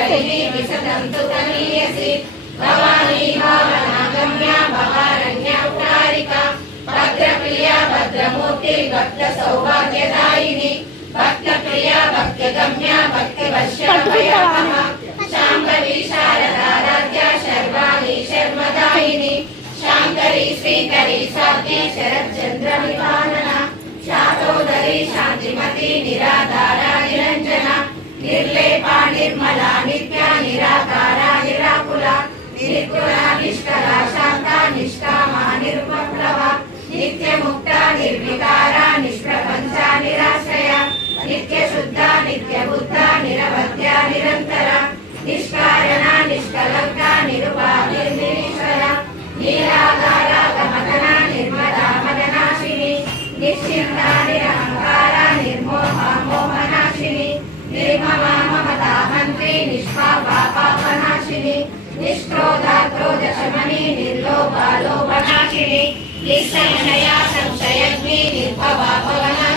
हरिणी विसदन्तु तमीयसि भवानी भावनागम्या भवारण्या उदारिका भद्रप्रिया भद्रमूर्ति भक्त सौभाग्यदायिनी भक्तप्रिया भक्तगम्या भक्तिवर्षभयापहा शाम्भवी शारदाराध्या शर्वाणी शर्मदायिनी शांकरी श्रीकरी साध्वी शरच्चन्द्रविभानना शातोदरी शांतिमती निराधारा निरंजना निर्लेपा निर्मला नित्या निराकारा निराकुला निर्गुणा निष्कला शांता निष्कामा निरुपप्लवा नित्यमुक्ता निर्विकारा निष्प्रपंचा निराश्रया नित्यशुद्धा नित्यबुद्धा निरवध्या निरंतरा निष्कारणा निष्कलंका निरुपाधिर्निरीश्वरा निराकारा गमगना निर्मला मदनाशिनी निश्चिन्ता निरहंकारा निर्मोहा मोहनाशिनी निर्ममा ममता हन्त्री निष्पापा पापनाशिनी निष्क्रोधा क्रोधशमनी निर्लोभा लोभनाशिनी निस्संशया संशयग्नि निर्भवा भवना